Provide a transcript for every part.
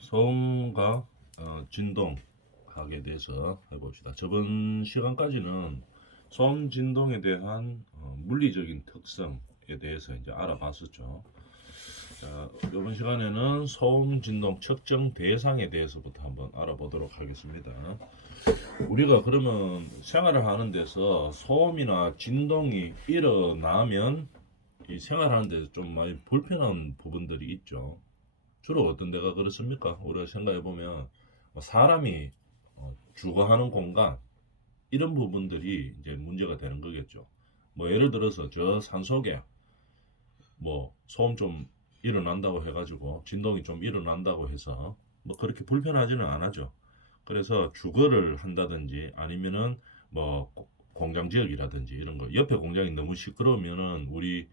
소음과 진동학에 대해서 해봅시다. 저번 시간까지는 소음 진동에 대한 물리적인 특성에 대해서 이제 알아봤었죠. 자, 이번 시간에는 소음 진동 측정 대상에 대해서부터 한번 알아보도록 하겠습니다. 우리가 그러면 생활을 하는 데서 소음이나 진동이 일어나면 이 생활하는 데서 좀 많이 불편한 부분들이 있죠. 주로 어떤 데가 그렇습니까? 우리가 생각해 보면 사람이 주거하는 공간 이런 부분들이 이제 문제가 되는 거겠죠. 뭐 예를 들어서 저 산속에 뭐 소음 좀 일어난다고 해가지고 진동이 좀 일어난다고 해서 뭐 그렇게 불편하지는 않아죠. 그래서 주거를 한다든지 아니면은 뭐 공장 지역이라든지 이런 거 옆에 공장이 너무 시끄러우면은 우리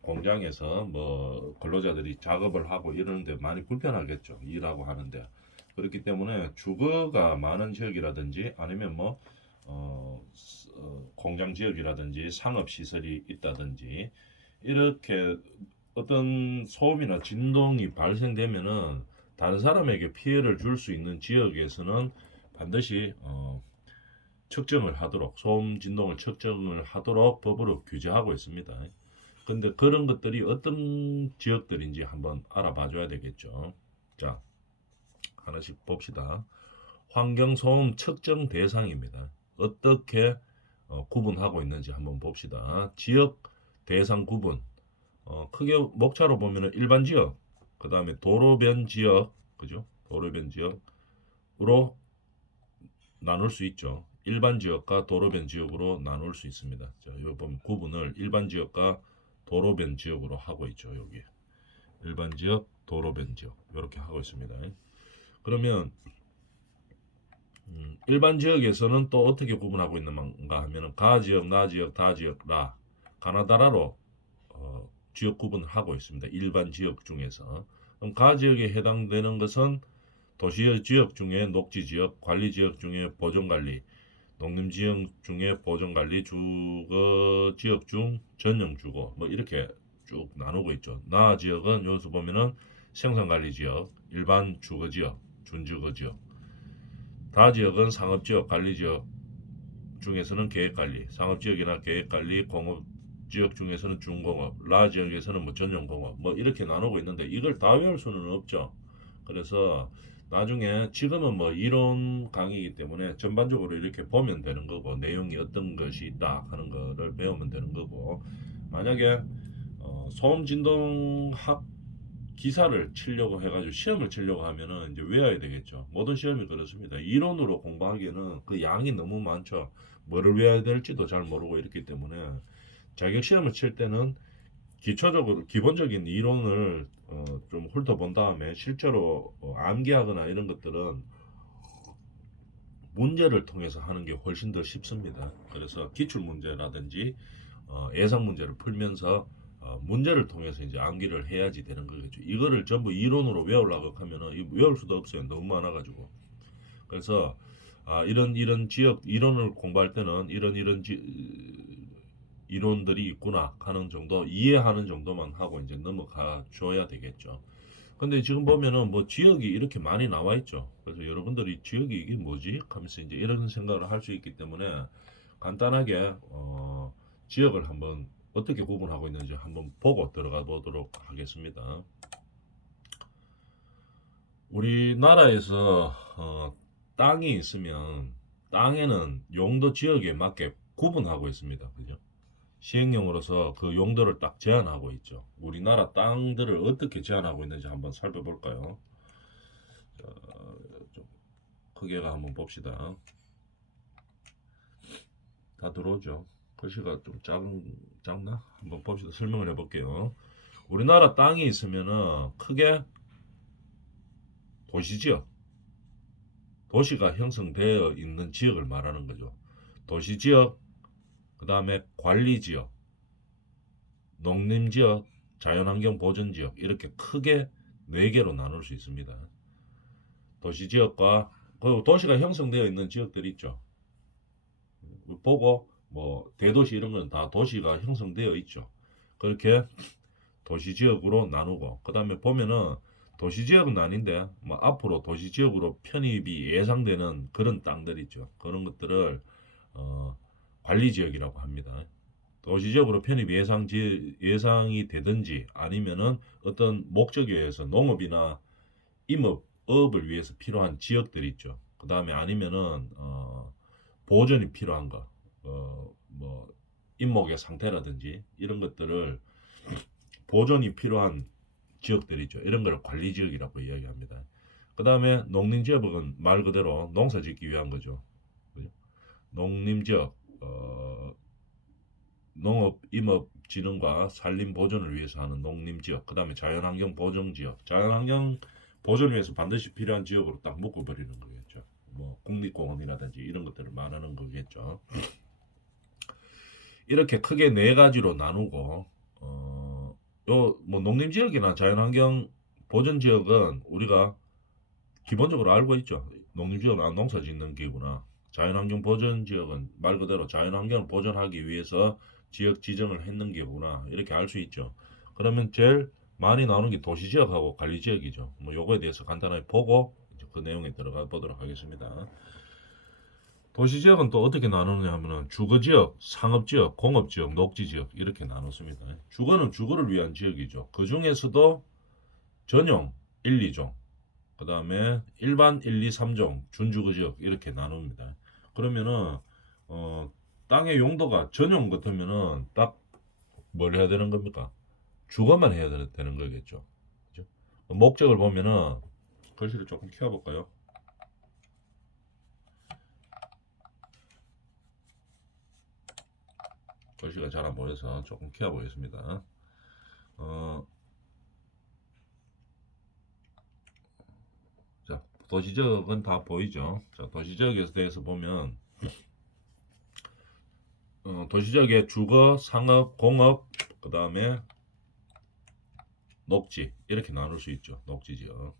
공장에서 뭐 근로자들이 작업을 하고 이러는데 많이 불편하겠죠. 일하고 하는데. 그렇기 때문에 주거가 많은 지역이라든지 아니면 뭐 공장 지역이라든지 상업 시설이 있다든지 이렇게 어떤 소음이나 진동이 발생되면은 다른 사람에게 피해를 줄 수 있는 지역에서는 반드시 측정을 하도록 소음 진동을 측정을 하도록 법으로 규제하고 있습니다. 근데 그런 것들이 어떤 지역들인지 한번 알아봐 줘야 되겠죠. 자, 하나씩 봅시다. 환경소음 측정 대상입니다. 어떻게 구분하고 있는지 한번 봅시다. 지역 대상 구분. 크게 목차로 보면은 일반 지역, 그 다음에 도로변 지역, 그죠? 도로변 지역으로 나눌 수 있죠. 일반 지역과 도로변 지역으로 나눌 수 있습니다. 자, 여기 보면 구분을 일반 지역과 도로변 지역으로 하고 있죠. 여기 일반 지역, 도로변 지역 이렇게 하고 있습니다. 그러면 일반 지역에서는 또 어떻게 구분하고 있는가 하면은 가 지역, 나 지역, 다 지역, 라 가나다라로 지역 구분을 하고 있습니다. 일반 지역 중에서 그럼 가 지역에 해당되는 것은 도시 지역 중에 녹지 지역, 관리 지역 중에 보존 관리, 농림 지역 중에 보존 관리, 주거 지역 중 전용 주거 뭐 이렇게 쭉 나누고 있죠. 나 지역은 여기서 보면은 생산 관리 지역, 일반 주거 지역, 준주거 지역. 다 지역은 상업 지역, 관리 지역 중에서는 계획 관리, 상업 지역이나 계획 관리, 공업 지역 중에서는 중공업, 라 지역에서는 뭐 전용 공업 뭐 이렇게 나누고 있는데 이걸 다 외울 수는 없죠. 그래서 나중에 지금은 뭐 이론 강의이기 때문에 전반적으로 이렇게 보면 되는 거고 내용이 어떤 것이 있다 하는 거를 배우면 되는 거고 만약에 소음 진동학 기사를 치려고 해가지고 시험을 치려고 하면은 이제 외워야 되겠죠. 모든 시험이 그렇습니다. 이론으로 공부하기에는 그 양이 너무 많죠. 뭐를 외워야 될지도 잘 모르고 이렇기 때문에 자격 시험을 칠 때는 기초적으로 기본적인 이론을 좀 훑어본 다음에 실제로 암기하거나 이런 것들은 문제를 통해서 하는 게 훨씬 더 쉽습니다. 그래서 기출 문제라든지 예상 문제를 풀면서 문제를 통해서 이제 암기를 해야지 되는 거겠죠. 이거를 전부 이론으로 외우려고 하면은 외울 수도 없어요. 너무 많아가지고. 그래서 이런 지역 이론을 공부할 때는 이런 이론들이 있구나 하는 정도 이해하는 정도만 하고 이제 넘어가 줘야 되겠죠. 근데 지금 보면은 뭐 지역이 이렇게 많이 나와 있죠. 그래서 여러분들이 지역이 이게 뭐지? 하면서 이제 이런 생각을 할 수 있기 때문에 간단하게 지역을 한번 어떻게 구분하고 있는지 한번 보고 들어가 보도록 하겠습니다. 우리나라에서 땅이 있으면 땅에는 용도 지역에 맞게 구분하고 있습니다. 그죠? 시행령으로서 그 용도를 딱 제한하고 있죠. 우리나라 땅들을 어떻게 제한하고 있는지 한번 살펴볼까요? 자, 좀 크게가 한번 봅시다. 다 들어오죠? 글씨가 좀 작나? 한번 봅시다. 설명을 해볼게요. 우리나라 땅이 있으면은 크게 도시지역, 도시가 형성되어 있는 지역을 말하는 거죠. 도시지역, 그 다음에 관리지역, 농림지역, 자연환경 보전지역 이렇게 크게 4개로 나눌 수 있습니다. 도시지역과 그리고 도시가 형성되어 있는 지역들이 있죠. 보고 뭐 대도시 이런 건 다 도시가 형성되어 있죠. 그렇게 도시지역으로 나누고 그 다음에 보면은 도시지역은 아닌데 뭐 앞으로 도시지역으로 편입이 예상되는 그런 땅들이죠. 그런 것들을 관리지역이라고 합니다. 도시적으로 편입 예상이 되든지 아니면은 어떤 목적에 의해서 농업이나 임업을 위해서 필요한 지역들이 있죠. 그 다음에 아니면은 보존이 필요한 거, 뭐 임목의 상태라든지 이런 것들을 보존이 필요한 지역들이죠. 이런 걸 관리지역이라고 이야기합니다. 그 다음에 농림지역은 말 그대로 농사 짓기 위한 거죠. 그죠? 농림지역, 농업, 임업 진흥과 산림 보존을 위해서 하는 농림지역, 그 다음에 자연환경 보존지역, 자연환경 보존을 위해서 반드시 필요한 지역으로 딱 묶어버리는 거겠죠. 뭐 국립공원이라든지 이런 것들을 말하는 거겠죠. 이렇게 크게 네 가지로 나누고 요 뭐 농림지역이나 자연환경 보존지역은 우리가 기본적으로 알고 있죠. 농림지역은 농사 짓는 기구나. 자연환경 보존지역은 말 그대로 자연환경을 보존하기 위해서 지역 지정을 했는 게구나 이렇게 알 수 있죠. 그러면 제일 많이 나오는 게 도시지역하고 관리지역이죠. 뭐 요거에 대해서 간단하게 보고 그 내용에 들어가 보도록 하겠습니다. 도시지역은 또 어떻게 나누느냐 하면은 주거지역, 상업지역, 공업지역, 녹지지역 이렇게 나눴습니다. 주거는 주거를 위한 지역이죠. 그 중에서도 전용 1, 2종, 그 다음에 일반 1, 2, 3종, 준주거지역 이렇게 나눕니다. 그러면은 땅의 용도가 전용 같으면은 딱 뭘 해야 되는 겁니까? 주거만 해야 되는 거겠죠. 그죠? 목적을 보면은 글씨를 조금 키워볼까요? 글씨가 잘 안 보여서 조금 키워보겠습니다. 어, 자, 도시적은 다 보이죠? 자, 도시적에 대해서 보면 도시적의 주거, 상업, 공업, 그 다음에 녹지 이렇게 나눌 수 있죠. 녹지지역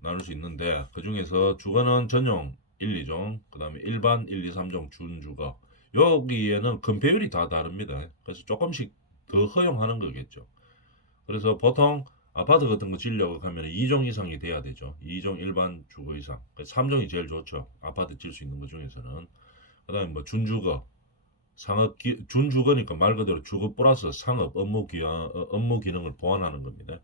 나눌 수 있는데 그 중에서 주거는 전용 1, 2종, 그 다음에 일반 1, 2, 3종 준주거 여기에는 건폐율이 다 다릅니다. 그래서 조금씩 더 허용하는 거겠죠. 그래서 보통 아파트 같은 거 지으려고 하면 2종 이상이 돼야 되죠. 2종 일반 주거 이상. 3종이 제일 좋죠. 아파트 질 수 있는 것 중에서는. 그 다음에 뭐 준주거, 준주거니까 말 그대로 주거 플러스 상업 업무 기능을 보완하는 겁니다.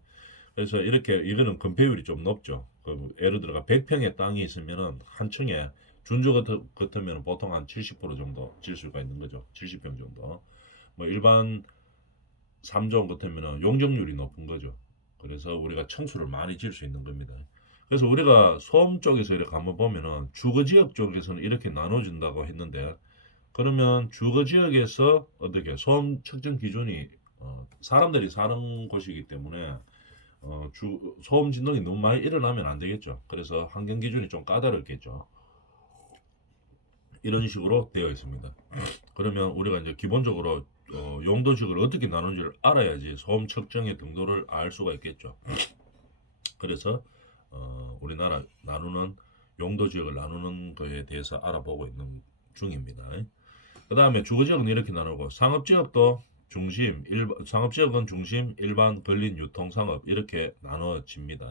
그래서 이렇게 이거는 건폐율이 좀 높죠. 그 예를 들어가 100평의 땅이 있으면은 한 층에 준주거 같으면 보통 한 70% 정도 질 수가 있는 거죠. 70평 정도. 뭐 일반 3종 같으면 용적률이 높은 거죠. 그래서 우리가 청수를 많이 질 수 있는 겁니다. 그래서 우리가 소음 쪽에서 이렇게 한번 보면은 주거지역 쪽에서는 이렇게 나눠준다고 했는데 그러면 주거지역에서 어떻게 소음 측정 기준이 사람들이 사는 곳이기 때문에 소음 진동이 너무 많이 일어나면 안 되겠죠. 그래서 환경 기준이 좀 까다롭겠죠. 이런 식으로 되어 있습니다. 그러면 우리가 이제 기본적으로 용도지역을 어떻게 나누는지를 알아야지 소음 측정의 등도를 알 수가 있겠죠. 그래서 우리나라 나누는 용도지역을 나누는 거에 대해서 알아보고 있는 중입니다. 그 다음에 주거지역은 이렇게 나누고 상업지역도 상업지역은 중심, 일반, 근린, 유통상업 이렇게 나눠집니다.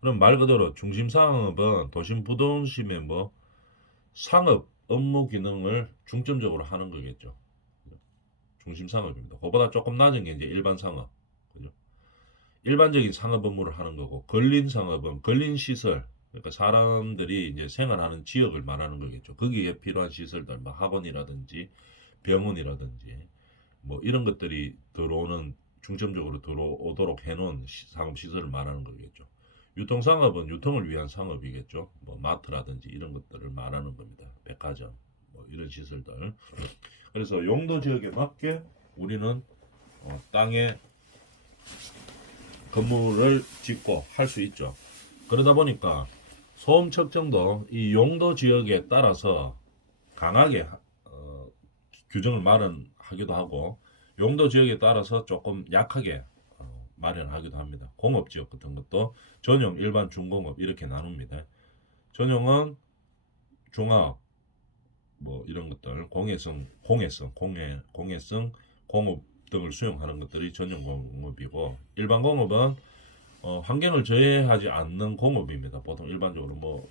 그럼 말 그대로 중심상업은 도심 부도심의 뭐 상업 업무 기능을 중점적으로 하는 거겠죠. 중심 상업입니다. 그보다 조금 낮은 게 이제 일반 상업. 그죠? 일반적인 상업 업무를 하는 거고, 근린 상업은 근린 시설, 그러니까 사람들이 이제 생활하는 지역을 말하는 거겠죠. 거기에 필요한 시설들, 뭐 학원이라든지 병원이라든지 뭐 이런 것들이 중점적으로 들어오도록 해놓은 상업 시설을 말하는 거겠죠. 유통상업은 유통을 위한 상업이겠죠. 뭐 마트라든지 이런 것들을 말하는 겁니다. 백화점, 뭐 이런 시설들. 그래서 용도 지역에 맞게 우리는 땅에 건물을 짓고 할 수 있죠. 그러다 보니까 소음 측정도 이 용도 지역에 따라서 강하게 규정을 마련하기도 하고 용도 지역에 따라서 조금 약하게 마련하기도 합니다. 공업 지역 같은 것도 전용, 일반, 중공업 이렇게 나눕니다. 전용은 중화업 뭐 이런 것들 공해성 공업 등을 수용하는 것들이 전용 공업이고 일반 공업은 환경을 저해하지 않는 공업입니다. 보통 일반적으로 뭐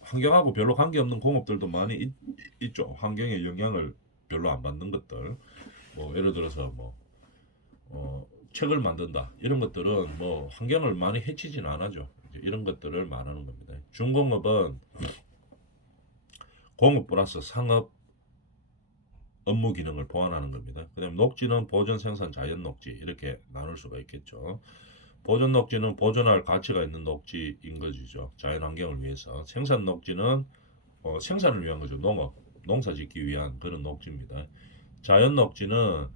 환경하고 별로 관계없는 공업들도 많이 있죠. 환경에 영향을 별로 안 받는 것들. 뭐 예를 들어서 뭐 책을 만든다 이런 것들은 뭐 환경을 많이 해치진 않아죠. 이제 이런 것들을 말하는 겁니다. 중공업은 공업 플러스 상업 업무 기능을 보완하는 겁니다. 그다음 녹지는 보존, 생산, 자연 녹지 이렇게 나눌 수가 있겠죠. 보존 녹지는 보존할 가치가 있는 녹지인 것이죠. 자연 환경을 위해서. 생산 녹지는 생산을 위한 거죠. 농업, 농사 짓기 위한 그런 녹지입니다. 자연 녹지는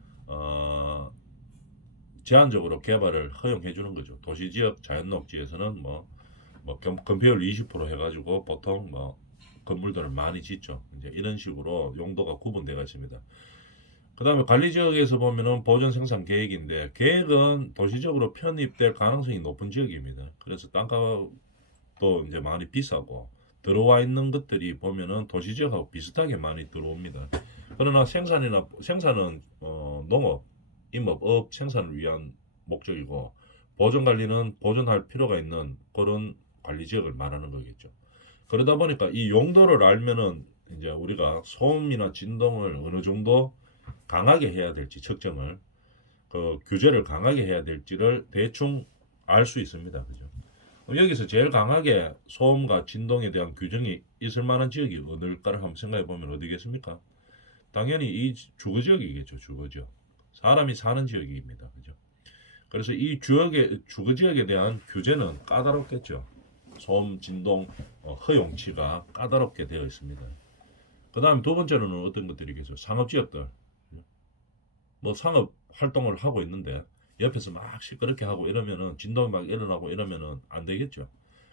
제한적으로 개발을 허용해 주는 거죠. 도시 지역 자연 녹지에서는 뭐 건폐율 20% 해가지고 보통 뭐 건물들을 많이 짓죠. 이제 이런 식으로 용도가 구분되어 있습니다. 그 다음에 관리 지역에서 보면은 보존 생산 계획인데 계획은 도시적으로 편입될 가능성이 높은 지역입니다. 그래서 땅값도 이제 많이 비싸고 들어와 있는 것들이 보면은 도시 지역하고 비슷하게 많이 들어옵니다. 그러나 생산은 농업, 임업, 업 생산을 위한 목적이고 보존 관리는 보존할 필요가 있는 그런 관리 지역을 말하는 거겠죠. 그러다 보니까 이 용도를 알면은 이제 우리가 소음이나 진동을 어느 정도 강하게 해야 될지 측정을 그 규제를 강하게 해야 될지를 대충 알 수 있습니다. 그죠? 여기서 제일 강하게 소음과 진동에 대한 규정이 있을 만한 지역이 어딜까를 한번 생각해 보면 어디겠습니까? 당연히 이 주거 지역이겠죠. 주거 지역. 사람이 사는 지역입니다. 그죠? 그래서 이 지역의 주거 지역에 대한 규제는 까다롭겠죠. 소음, 진동, 허용치가 까다롭게 되어 있습니다. 그 다음 두 번째로는 어떤 것들이겠죠? 상업지역들. 뭐 상업 활동을 하고 있는데 옆에서 막 시끄럽게 하고 이러면은 진동이 막 일어나고 이러면은 안 되겠죠.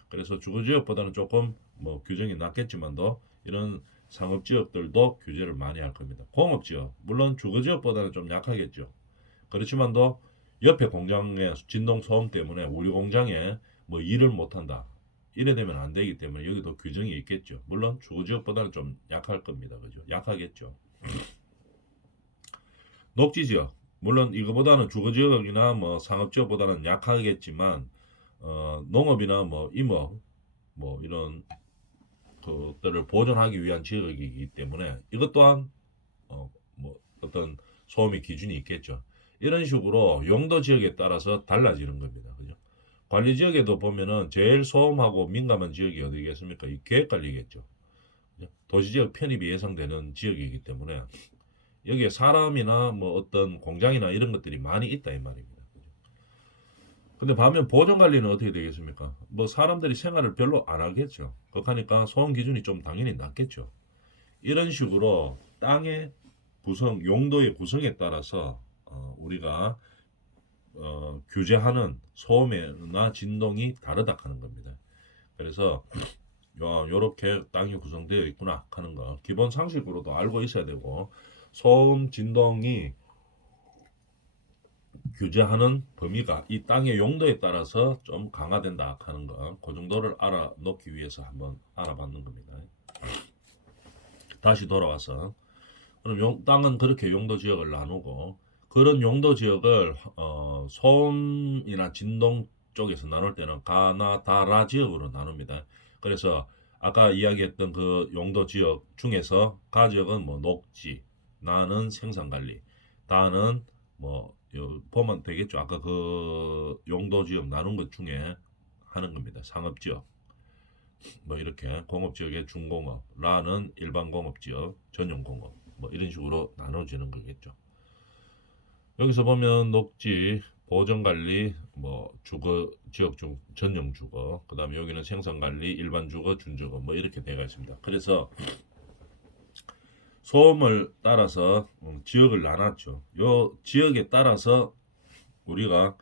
그래서 주거지역보다는 조금 뭐 규정이 낮겠지만도 이런 상업지역들도 규제를 많이 할 겁니다. 공업지역, 물론 주거지역보다는 좀 약하겠죠. 그렇지만도 옆에 공장의 진동 소음 때문에 우리 공장에 뭐 일을 못한다. 이래 되면 안 되기 때문에 여기도 규정이 있겠죠. 물론 주거지역보다는 좀 약할 겁니다. 그죠? 약하겠죠. 녹지지역, 물론 이거보다는 주거지역이나 뭐 상업지역보다는 약하겠지만 농업이나 뭐 임업 뭐 이런 것들을 보존하기 위한 지역이기 때문에 이것 또한 뭐 어떤 소음의 기준이 있겠죠. 이런 식으로 용도 지역에 따라서 달라지는 겁니다. 그죠? 관리 지역에도 보면은 제일 소음하고 민감한 지역이 어디겠습니까? 이 계획관리겠죠. 도시지역 편입이 예상되는 지역이기 때문에 여기에 사람이나 뭐 어떤 공장이나 이런 것들이 많이 있다 이 말입니다. 근데 반면 보존 관리는 어떻게 되겠습니까? 뭐 사람들이 생활을 별로 안 하겠죠. 그러니까 소음 기준이 좀 당연히 낮겠죠. 이런 식으로 땅의 구성, 용도의 구성에 따라서 우리가 규제하는 소음이나 진동이 다르다 하는 겁니다. 그래서 이렇게 땅이 구성되어 있구나 하는 거 기본 상식으로도 알고 있어야 되고 소음, 진동이 규제하는 범위가 이 땅의 용도에 따라서 좀 강화된다 하는 거, 그 정도를 알아놓기 위해서 한번 알아봤는 겁니다. 다시 돌아와서 그럼 땅은 그렇게 용도 지역을 나누고 그런 용도 지역을 소음이나 진동 쪽에서 나눌 때는 가나다라 지역으로 나눕니다. 그래서 아까 이야기했던 그 용도 지역 중에서 가 지역은 뭐 녹지, 나는 생산관리, 다는 뭐 보면 되겠죠. 아까 그 용도 지역 나눈 것 중에 하는 겁니다. 상업지역, 뭐 이렇게 공업지역의 중공업, 라는 일반 공업지역, 전용공업, 뭐 이런 식으로 나눠지는 거겠죠. 여기서 보면 녹지, 보전관리, 뭐 주거 지역 중 전용 주거, 그 다음에 여기는 생산관리, 일반 주거, 준주거 뭐 이렇게 되어 있습니다. 그래서 소음을 따라서 지역을 나눴죠. 요 지역에 따라서 우리가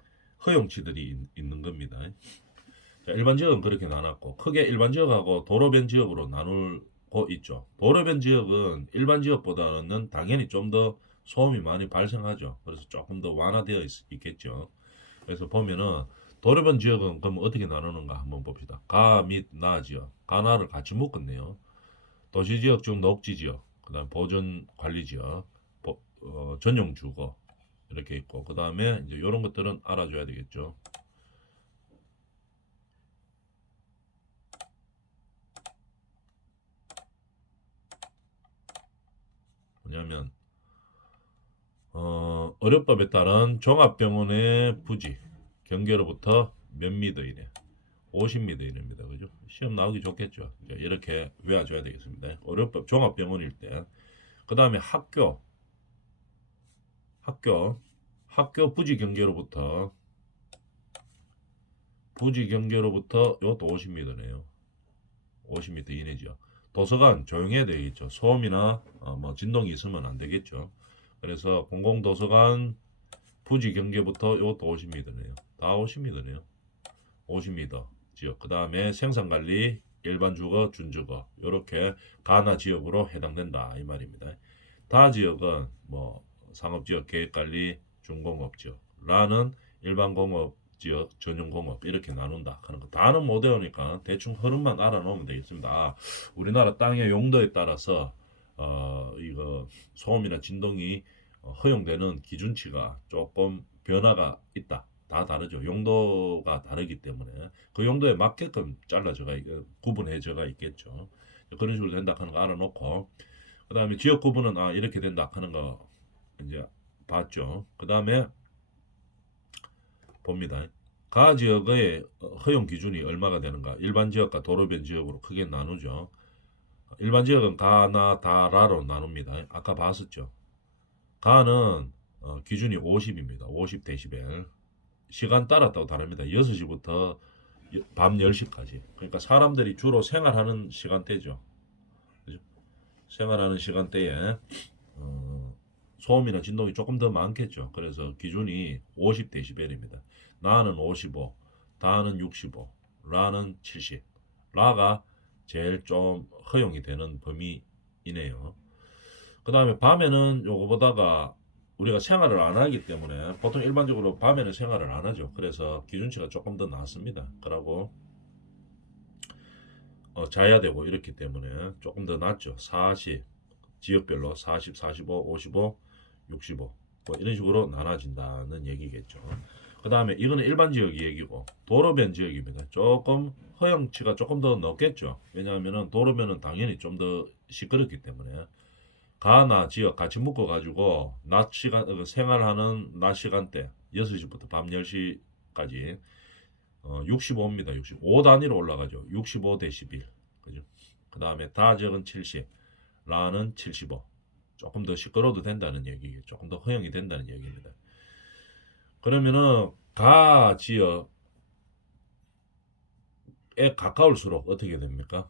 허용치들이 있는 겁니다. 자, 일반 지역은 그렇게 나눴고 크게 일반 지역하고 도로변 지역으로 나누고 있죠. 도로변 지역은 일반 지역보다는 당연히 좀 더 소음이 많이 발생하죠. 그래서 조금 더 완화되어 있겠죠. 그래서 보면은 도로변 지역은 그럼 어떻게 나누는가 한번 봅시다. 가 및 나 지역, 가나를 같이 묶었네요. 도시 지역 중 녹지 지역, 그다음 보존 관리 지역, 전용 주거 이렇게 있고 그 다음에 이제 이런 것들은 알아줘야 되겠죠. 하면 의료법에 따른 종합병원의 부지 경계로부터 몇 미터 이래? 50m 이랍니다. 그죠? 시험 나오기 좋겠죠. 이렇게 외워줘야 되겠습니다. 의료법 종합병원일 때. 그 다음에 학교 부지 경계로부터 이것도 50m네요. 50m 이내죠. 도서관 조용해야 되겠죠. 소음이나 뭐 진동이 있으면 안 되겠죠. 그래서 공공도서관 부지 경계부터 이것도 50m네요. 다 50m네요. 50m 지역. 그 다음에 생산관리, 일반 주거, 준주거 이렇게 가나 지역으로 해당된다 이 말입니다. 다 지역은 뭐 상업지역, 계획관리, 중공업지역라는 일반공업지역, 전용공업 이렇게 나눈다 하는 거. 다는 못 외우니까 대충 흐름만 알아놓으면 되겠습니다. 우리나라 땅의 용도에 따라서 이거 소음이나 진동이 허용되는 기준치가 조금 변화가 있다. 다 다르죠. 용도가 다르기 때문에 그 용도에 맞게끔 구분해져가 있겠죠. 그런 식으로 된다 하는 거 알아놓고 그 다음에 지역 구분은 이렇게 된다 하는 거 이제 봤죠. 그 다음에 봅니다. 가 지역의 허용 기준이 얼마가 되는가? 일반 지역과 도로변 지역으로 크게 나누죠. 일반 지역은 가나 다라로 나눕니다. 아까 봤었죠. 가는 기준이 50입니다. 50데시벨. 시간 따라 또 다릅니다. 6시부터 밤 10시까지. 그러니까 사람들이 주로 생활하는 시간대죠. 그죠? 생활하는 시간대에 소음이나 진동이 조금 더 많겠죠. 그래서 기준이 50데시벨입니다. 나는 55, 다는 65, 라는 70. 라가 제일 좀 허용이 되는 범위이네요. 그 다음에 밤에는 요거보다가 우리가 생활을 안 하기 때문에 보통 일반적으로 밤에는 생활을 안 하죠. 그래서 기준치가 조금 더 낮습니다. 그러고 자야 되고 이렇기 때문에 조금 더 낮죠. 40 지역별로 40, 45, 55, 65 뭐 이런 식으로 나눠진다는 얘기겠죠. 그 다음에 이거는 일반 지역이 얘기고 도로변 지역입니다. 조금 허용치가 조금 더 높겠죠. 왜냐하면 도로변은 당연히 좀 더 시끄럽기 때문에 가나 지역 같이 묶어 가지고 낮 시간 생활하는 낮 시간대 6시부터 밤 10시까지 65입니다. 65 단위로 올라가죠. 65데시벨. 그죠? 그다음에 다 지역은 70, 라는 75. 조금 더 시끄러워도 된다는 얘기겠죠. 조금 더 허용이 된다는 얘기입니다. 그러면은 가 지역에 가까울수록 어떻게 됩니까?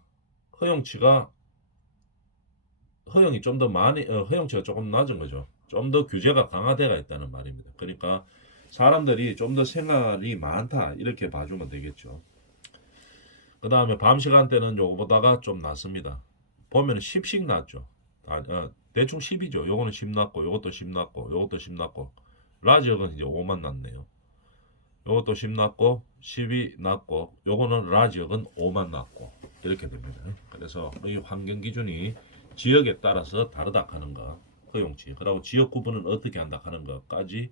허용이 좀 더 많이 허용치가 조금 낮은 거죠. 좀 더 규제가 강화되어 있다는 말입니다. 그러니까 사람들이 좀 더 생활이 많다 이렇게 봐주면 되겠죠. 그 다음에 밤 시간대는 요거보다가 좀 낮습니다. 보면 10씩 낮죠. 대충 10이죠. 요거는 10 낮고 요것도 10 낮고 요것도 10 낮고 라지역은 이제 5만 낮네요. 요것도 10 낮고 10이 낮고 요거는 라지역은 5만 낮고 이렇게 됩니다. 그래서 이 환경 기준이 지역에 따라서 다르다 하는 거 허용치 그리고 지역 구분은 어떻게 한다 하는 것까지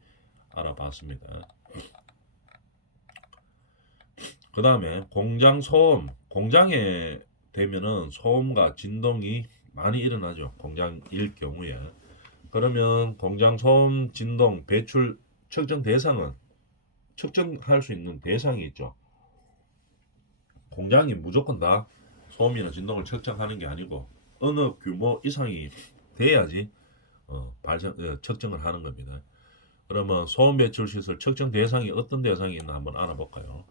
알아봤습니다. 그 다음에 공장 소음 공장에 되면은 소음과 진동이 많이 일어나죠. 공장 일 경우에 그러면 공장 소음 진동 배출 측정 대상은 측정할 수 있는 대상이 있죠. 공장이 무조건 다 소음이나 진동을 측정하는 게 아니고 어느 규모 이상이 돼야지 측정을 하는 겁니다. 그러면 소음 배출 시설 측정 대상이 어떤 대상이 있나 한번 알아볼까요?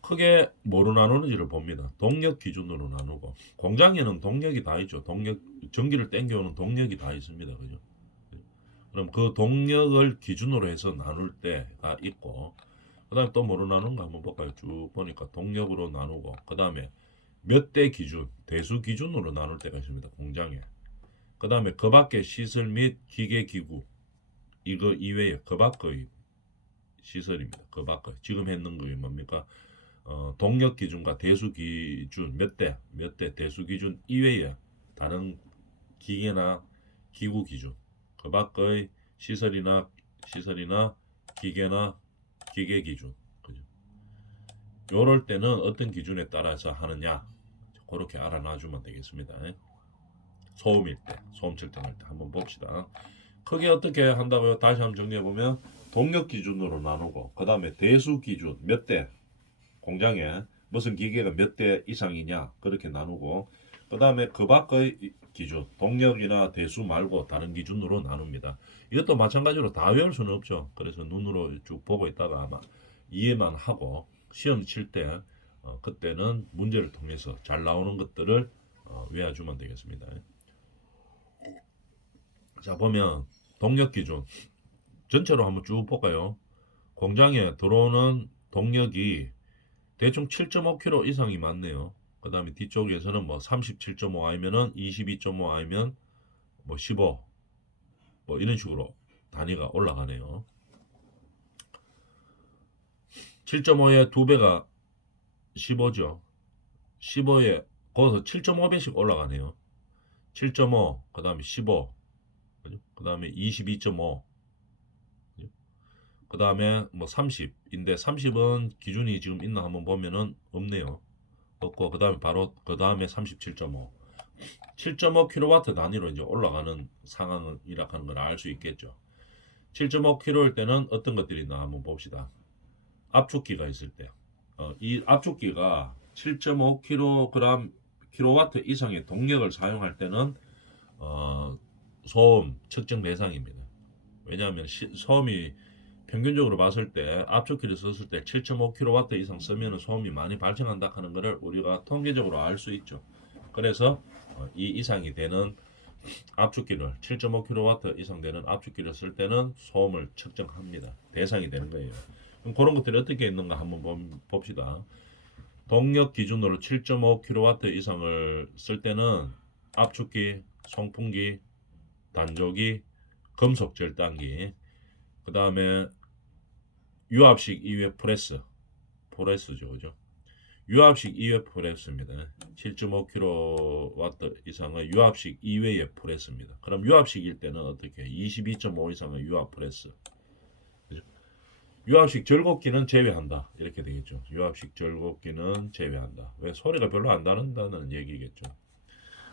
크게 뭐로 나누는지를 봅니다. 동력 기준으로 나누고 공장에는 동력이 다 있죠. 전기를 땡겨오는 동력이 다 있습니다. 그죠? 그럼 그 동력을 기준으로 해서 나눌 때가 있고 그 다음에 또 뭐로 나누는가 한번 볼까요? 쭉 보니까 동력으로 나누고 그 다음에 몇 대 기준, 대수 기준으로 나눌 때가 있습니다. 공장에. 그 다음에 그 밖의 시설 및 기계 기구 이거 이외에 그 밖의 시설입니다. 그 밖의 지금 했는 거 뭡니까? 동력 기준과 대수 기준 몇 대 대수 기준 이외에 다른 기계나 기구 기준 그 밖의 시설이나 기계나 기계 기준 그죠? 요럴 때는 어떤 기준에 따라서 하느냐 그렇게 알아놔주면 되겠습니다. 소음일 때, 소음 측정할 때 한번 봅시다. 크게 어떻게 한다고요? 다시 한번 정리해 보면 동력 기준으로 나누고 그 다음에 대수 기준 몇 대, 공장에 무슨 기계가 몇 대 이상이냐 그렇게 나누고 그 다음에 그 밖의 기준 동력이나 대수 말고 다른 기준으로 나눕니다. 이것도 마찬가지로 다 외울 수는 없죠. 그래서 눈으로 쭉 보고 있다가 아마 이해만 하고 시험 칠 때 그때는 문제를 통해서 잘 나오는 것들을 외워주면 되겠습니다. 자 보면 동력 기준 전체로 한번 쭉 볼까요? 공장에 들어오는 동력이 대충 7.5kg 이상이 많네요. 그 다음에 뒤쪽에서는 뭐 37.5 아니면은 22.5 아니면 뭐 15 뭐 이런 식으로 단위가 올라가네요. 7.5의 2배가 15죠. 15에 거기서 7.5배씩 올라가네요. 7.5, 그 다음에 15, 그 다음에 22.5, 그 다음에 뭐 30인데 30은 기준이 지금 있나 한번 보면은 없네요. 없고 그 다음에 바로 그 다음에 37.5, 7.5kW 단위로 이제 올라가는 상황이라 하는 걸 알 수 있겠죠. 7.5kg일 때는 어떤 것들이 있나 한번 봅시다. 압축기가 있을 때, 이 압축기가 7.5kg 킬로와트 이상의 동력을 사용할 때는 소음 측정 대상입니다. 왜냐하면 소음이 평균적으로 봤을 때 압축기를 썼을 때 7.5kW 이상 쓰면 소음이 많이 발생한다 하는 것을 우리가 통계적으로 알 수 있죠. 그래서 이 이상이 되는 압축기를 7.5kW 이상 되는 압축기를 쓸 때는 소음을 측정합니다. 대상이 되는 거예요. 그럼 그런 것들이 어떻게 있는가 한번 봅시다. 동력 기준으로 7.5kW 이상을 쓸 때는 압축기, 송풍기, 단조기, 금속 절단기, 그 다음에 유압식 이외 프레스죠, 그죠? 유압식 이외 프레스입니다. 7.5kW 이상의 유압식 이외의 프레스입니다. 그럼 유압식일 때는 어떻게? 22.5 이상의 유압 프레스. 그죠? 유압식 절곡기는 제외한다. 이렇게 되겠죠. 유압식 절곡기는 제외한다. 왜? 소리가 별로 안 나는다는 얘기겠죠.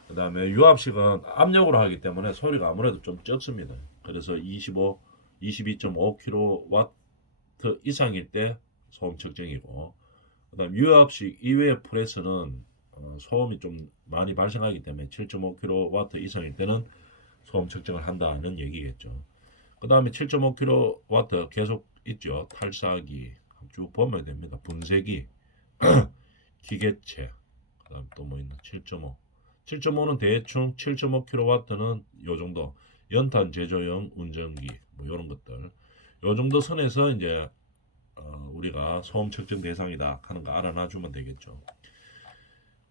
그 다음에 유압식은 압력으로 하기 때문에 소리가 아무래도 좀 적습니다. 그래서 22.5kW 이상일 때 소음 측정이고, 그 다음 유압식 이외의 프레스는 소음이 좀 많이 발생하기 때문에 7.5kW 이상일 때는 소음 측정을 한다는 얘기겠죠. 그 다음에 7.5kW 계속 있죠. 탈사기 쭉 보면 됩니다. 분쇄기, 기계체, 그 다음 또 뭐 있나? 7.5. 7.5는 대충 7.5kW는 요 정도. 연탄 제조용 운전기 뭐 이런 것들. 요 정도 선에서 이제 우리가 소음 측정 대상이다 하는 거 알아놔 주면 되겠죠.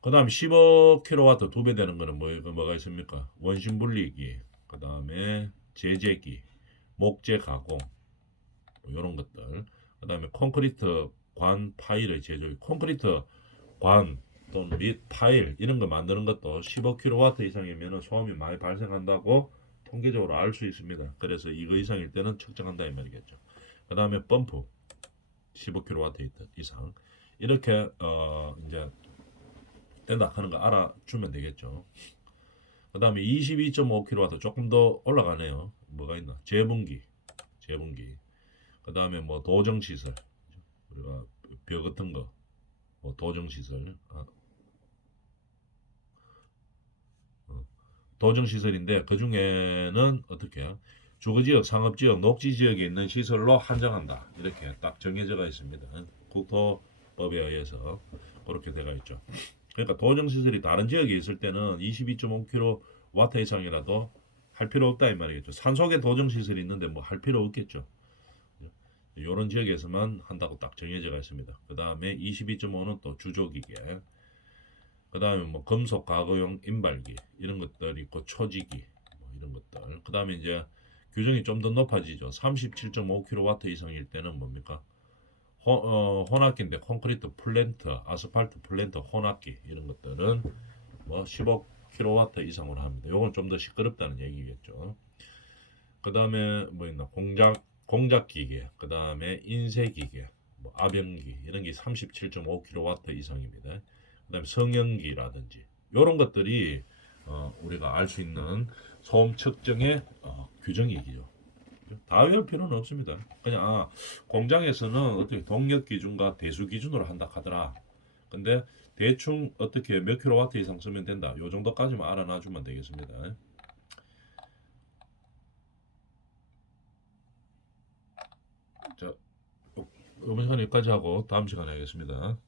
그 다음에 15kW 2배 되는 거는 뭐가 있습니까? 원심 분리기, 그 다음에 제재기, 목재 가공, 뭐 이런 것들. 그 다음에 콘크리트 관 파일의 제조, 콘크리트 관 또는 및 파일 이런 거 만드는 것도 15kW 이상이면 소음이 많이 발생한다고 통계적으로 알 수 있습니다. 그래서 이거 이상일 때는 측정한다 이 말이겠죠. 그 다음에 펌프 15kW 이상 이렇게 이제 된다 하는 거 알아주면 되겠죠. 그 다음에 22.5kW 조금 더 올라가네요. 뭐가 있나? 재분기. 그 다음에 뭐 도정시설, 우리가 벼 같은 거, 뭐 도정시설, 도정시설인데 그 중에는 어떻게 주거지역, 상업지역, 녹지지역에 있는 시설로 한정한다. 이렇게 딱 정해져가 있습니다. 국토법에 의해서 그렇게 되어 있죠. 그러니까 도정시설이 다른 지역에 있을 때는 22.5kW 이상이라도 할 필요 없다 이 말이겠죠. 산속에 도정시설이 있는데 뭐 할 필요 없겠죠. 이런 지역에서만 한다고 딱 정해져 있습니다. 그 다음에 22.5는 또 주조기계, 그 다음에 뭐 금속 가거용 인발기 이런 것들 있고 초지기 뭐 이런 것들. 그 다음에 이제 규정이 좀 더 높아지죠. 37.5kW 이상일 때는 뭡니까? 혼합기인데 콘크리트 플랜트, 아스팔트 플랜트 혼합기 이런 것들은 뭐 15kW 이상으로 합니다. 요건 좀 더 시끄럽다는 얘기겠죠. 그 다음에 뭐 있나? 공작기계, 그 다음에 인쇄기계, 뭐 압연기 이런 게 37.5kW 이상입니다. 그 다음에 성형기라든지 이런 것들이 우리가 알 수 있는 소음 측정의 규정이기죠. 다 외울 필요는 없습니다. 그냥 공장에서는 어떻게 동력 기준과 대수 기준으로 한다 하더라. 근데 대충 어떻게 몇 킬로와트 이상 쓰면 된다. 요 정도까지만 알아놔주면 되겠습니다. 자, 이번 시간 여기까지 하고 다음 시간에 하겠습니다.